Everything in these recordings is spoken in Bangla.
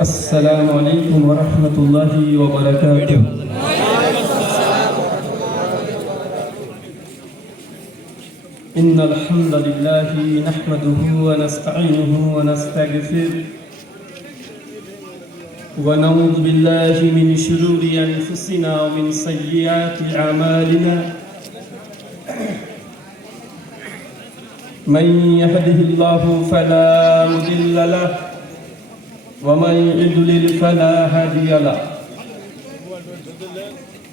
السلام عليكم ورحمة الله وبركاته. إن الحمد لله نحمده ونستعينه ونستغفره ونعوذ بالله من شرور أنفسنا ومن سيئات أعمالنا من يهده الله فلا مضل له ومن يضلل فلا هادي له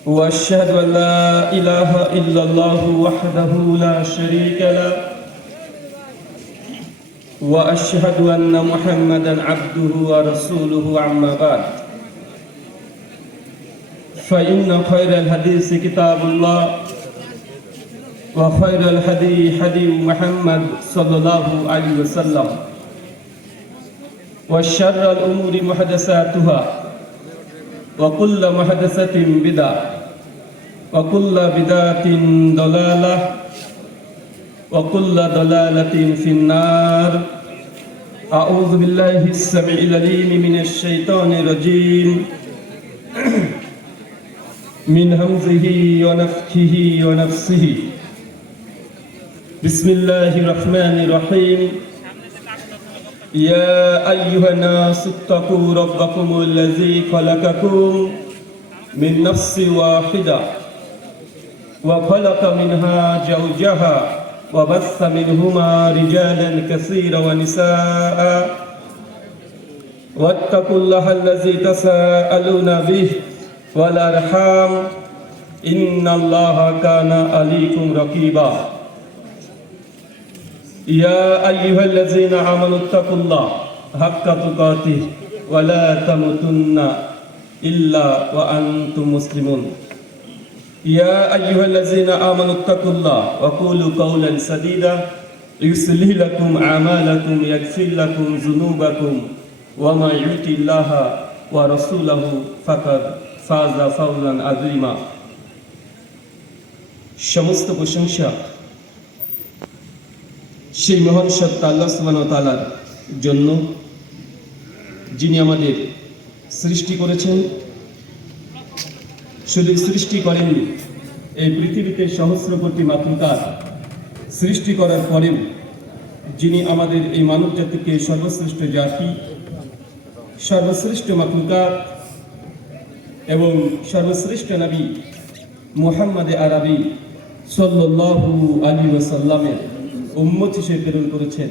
واشهد ان لا اله الا الله وحده لا شريك له واشهد ان محمدا عبده ورسوله اما بعد فان خير الحديث كتاب الله وخير الهدي هدي محمد صلى الله عليه وسلم وشر الأمور محدثاتها وكل محدثة بدعة وكل بدعة ضلالة وكل ضلالة في النار. أعوذ بالله السميع العليم من الشيطان الرجيم من همزه ونفخه ونفسه. بسم الله الرحمن الرحيم. يا أيها الناس اتقوا ربكم الذي خلقكم من نفس واحدة وخلق منها زوجها وبث منهما رجالا كثيرا ونساء واتقوا الله الذي تساءلون به والأرحام إن الله كان عليكم رقيبا. يا أيها الذين آمنوا اتقوا الله حق تقاته ولا تموتن إلا وأنتم مسلمون. يا أيها الذين آمنوا اتقوا الله وقولوا قولا سديدا يصلح لكم أعمالكم يغفر لكم ذنوبكم ومن يطع الله ورسوله فقد فاز فوزا عظيما. সমস্ত প্রশংসা সেই মহান সত্তা আল্লাহ সুবহানাহু ওয়া তাআলার জন্য, যিনি আমাদের সৃষ্টি করেছেন। শুধু সৃষ্টি করেননি, এই পৃথিবীতে সহস্র কোটি মাতৃকার সৃষ্টি করার পরেও যিনি আমাদের এই মানব জাতিকে সর্বশ্রেষ্ঠ জাতি, সর্বশ্রেষ্ঠ মাতৃকার এবং সর্বশ্রেষ্ঠ নবী মুহাম্মদ আরবি সাল্লাল্লাহু আলাইহি ওয়াসাল্লামের উম্মত হিসেবে প্রেরণ করেছেন,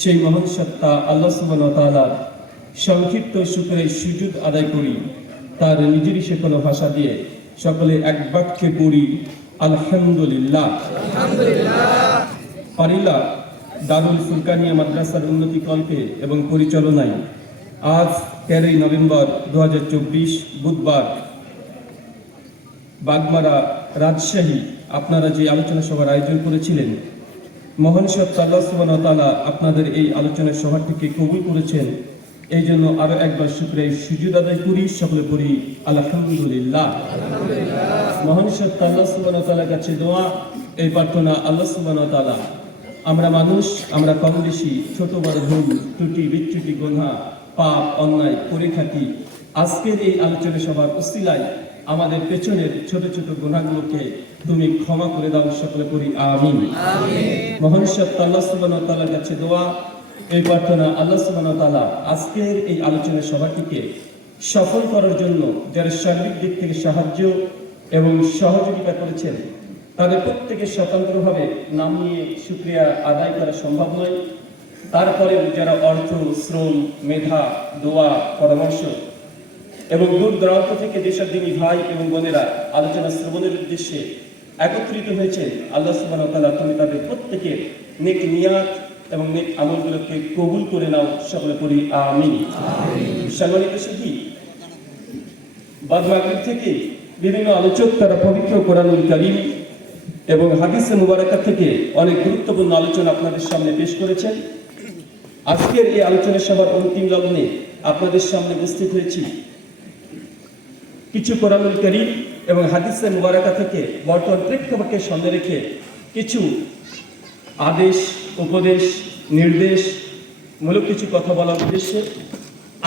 সেই মহান সত্তা আল্লাহ সুবহানাহু ওয়া তাআলার সংক্ষিপ্ত শুকরিয়া সুজুদ আদায় করি। তার নিজেরই সে কোনো ভাষা দিয়ে সকলে এক বাক্যে পড়ি আলহামদুলিল্লাহ। পারিলা দারুল ফুরকানিয়া মাদ্রাসার উন্নতি কল্পে এবং পরিচালনায় আজ 13 নভেম্বর 2024 বুধবার বাগমারা রাজশাহী আপনারা যে আলোচনা সভার আয়োজন করেছিলেন, মহান সত্তা আল্লাহ সুবহানাহু ওয়া তাআলা আপনাদের এই আলোচনা সভাটিকে কবুল করেছেন। এই জন্য আরো একবার শুকরিয়া সুজুদ আদায় করি, সকলে পড়ি আলহামদুলিল্লাহ। মহান সত্তা আল্লাহ সুবহানাহু ওয়া তাআলার কাছে দোয়া, এই প্রার্থনা, আল্লাহ সুবহানাহু ওয়া তাআলা আমরা মানুষ, আমরা কম বেশি ছোট বড় ভুল ত্রুটি বিচ্যুতি গুনাহ পাপ অন্যায় করে থাকি। আজকের এই আলোচনা সভার উসিলায় আমাদের পেছনের ছোট ছোট গুনাহগুলোকে তুমি ক্ষমা করে দাও, সকলে করি আমিন। মহান সত্তা আল্লাহ সুবহানাহু ওয়া তাআলার কাছে দোয়া, এই প্রার্থনা, আল্লাহ সুবহানাহু ওয়া তাআলা আজকের এই আলোচনা সভাটিকে সফল করার জন্য যারা সার্বিক দিক থেকে সাহায্য এবং সহযোগিতা করেছেন, তাদের প্রত্যেকের স্বতন্ত্রভাবে নাম নিয়ে শুকরিয়া আদায় করা সম্ভব নয়। তারপরে যারা অর্থ, শ্রম, মেধা, দোয়া, পরামর্শ এবং দূর দূরান্ত থেকে যেসব দিনী ভাই এবং বোনেরা আলোচনা শ্রবণের উদ্দেশ্যে একত্রিত হয়েছে, আল্লাহ সুবহানাহু ওয়া তাআলা তুমি তাদের প্রত্যেকের নেক নিয়াত এবং নেক আমলগুলোকে কবুল করে নাও, সকলে পড়ি আমিন। সম্মানিত সুধী, বাদ মাগরিব থেকে বিভিন্ন আলোচক তারা পবিত্র কোরআনুল কারীম এবং হাদিসে মুবারাকা থেকে অনেক গুরুত্বপূর্ণ আলোচনা আপনাদের সামনে পেশ করেছেন। আজকের এই আলোচনা সভার অন্তিম লগ্নে আপনাদের সামনে উপস্থিত হয়েছি কিছু কোরআনুল কারীম এবং হাদিসে মুবারাকা থেকে বর্তমান প্রেক্ষাপটকে সামনে রেখে কিছু আদেশ, উপদেশ, নির্দেশ মূলক কিছু কথা বলার উদ্দেশ্যে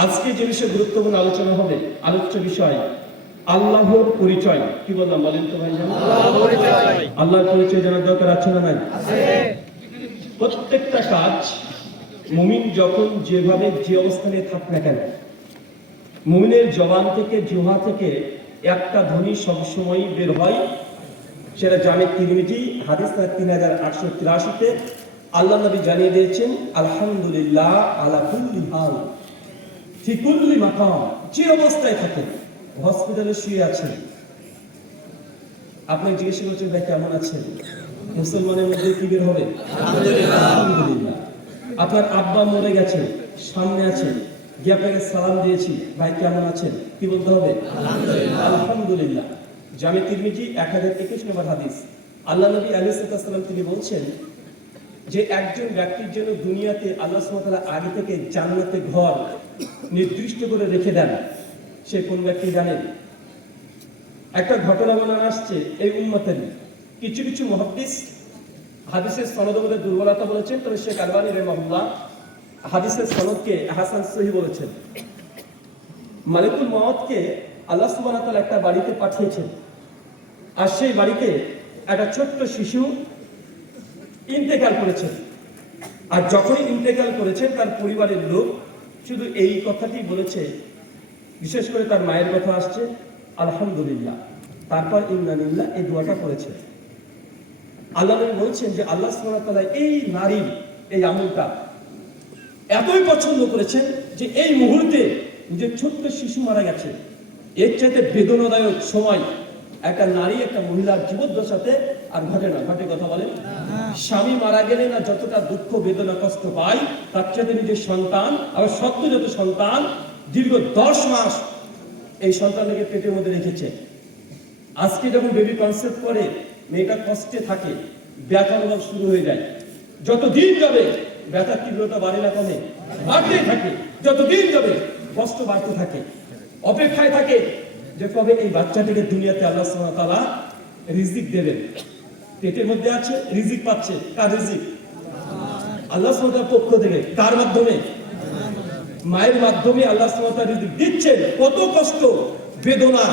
আজকে যে বিষয়ে গুরুত্বপূর্ণ আলোচনা হবে, আলোচ্য বিষয় আল্লাহর পরিচয়। কি বললাম বলেন তো ভাই? আল্লাহর পরিচয় জানার দরকার আছে না নাই? প্রত্যেকটা কাজ মুমিন যখন যেভাবে যে অবস্থানে থাক না কেন, মুমিনের জবান থেকে, জিহ্বা থেকে একটা ধ্বনি সবসময় বের হয়, সেটা জামে তিরমিজি হাদিস 3883-তে আল্লাহ নবী জানিয়ে দিয়েছেন, আলহামদুলিল্লাহ আলা কুল্লি হাল ফি কুল্লি মাকাম। যে অবস্থায় থাকেন, হসপিটালে শুয়ে আছেন, আপনি জিজ্ঞেস করছেন ভাই কেমন আছেন, মুসলমানের মধ্যে কি বের হবে? আলহামদুলিল্লাহ। আপনার আব্বা মরে গেছে, সামনে আছেন, গিয়ে আপনাকে সালাম দিয়েছি, ভাই কেমন আছেন, কি বলতে হবে? আলহামদুলিল্লাহ। জামে তিরমিজি 1021 নম্বর হাদিস। আল্লাহ নবী আলাইহিস সালাম তিনি বলছেন যে একজন ব্যক্তির জন্য দুনিয়াতে আল্লাহ সুবহানাহু ওয়া তাআলা আগে থেকে জান্নাতে ঘর নির্দিষ্ট করে রেখে দেন। সে কোন ব্যক্তি জানেন? একটা ঘটনা বর্ণনা আসছে এই উম্মতের। কিছু কিছু মুহাদ্দিস হাদিসের সনদের মধ্যে দুর্বলতা বলেছেন, তবে শেখ আলবানী রাহিমাহুল্লাহ হাদিসের সনদকে হাসান সহিহ বলেছেন। মালিকুল মউতকে আল্লাহ সুবহানাহু ওয়া তাআলা একটা বাড়িতে পাঠিয়েছেন, আর সেই বাড়িতে একটা ছোট্ট শিশু ইন্তেকাল করেছেন। আর যখনই ইন্তেকাল করেছেন, তার পরিবারের লোক শুধু এই কথাটি বলেছে, বিশেষ করে তার মায়ের কথা আসছে, আলহামদুলিল্লাহ, তারপর ইন্না লিল্লাহ এই দোয়াটা করেছে। আল্লাহ নবী বলছেন যে আল্লাহ সুবহানাহু ওয়া তাআলা এই নারীর এই আমলটা এতই পছন্দ করেছেন যে এই মুহূর্তে যে ছোট্ট শিশু মারা গেছে, এর চাইতে বেদনাদায়ক সময় একটা নারী, একটা মহিলার জীবদ্দশাতে আর ঘটে না। ঘটে কথা বলেন? স্বামী মারা গেলে না যতটা দুঃখ, বেদনা, কষ্ট পায়, তার চাইতে নিজের সন্তান, আবার সদ্যজাত সন্তান দীর্ঘ 10 মাস এই সন্তানকে পেটের মধ্যে রেখেছে। আজকে যখন বেবি কনসেপ্ট করে, মেয়েটা কষ্টে থাকে, ব্যথা অনুভব শুরু হয়ে যায়। যত দিন যাবে ব্যথার তীব্রতা বাড়ে না কমে? বাড়তেই থাকে। যত দিন যাবে কষ্ট বাড়তে থাকে, অপেক্ষায় থাকে যে কবে এই বাচ্চাটিকে দুনিয়াতে আল্লাহ সুবহানাহু ওয়া তাআলা রিজিক দেবেন। পেটের মধ্যে আছে, রিজিক পাচ্ছে। কার রিজিক? আল্লাহ সুবহানাহু ওয়া তাআলার পক্ষ থেকে। কার মাধ্যমে? মায়ের মাধ্যমে আল্লাহ সুবহানাহু ওয়া তাআলা রিজিক দিচ্ছেন। কত কষ্ট, বেদনা,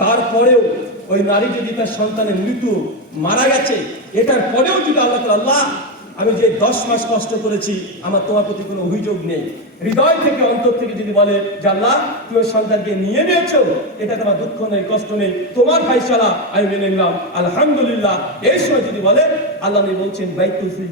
তারপরেও ওই নারী যদি তার সন্তানের মৃত্যু মারা গেছে, এটার পরেও যদি আল্লাহ আমি যে 10 মাস কষ্ট করেছি, আমার তোমার প্রতি কোনো অভিযোগ নেই, হৃদয় থেকে, অন্তর থেকে যদি বলে যে আল্লাহ তুমি সন্তানকে নিয়ে নিয়েছো, এটা তোমার দুঃখ নেই, কষ্ট নেই, তোমার ফায়সালা আমি মেনে নিলাম, আলহামদুলিল্লাহ, এই সময় যদি বলে, আল্লাহ বলছেন বাইতুল ফিল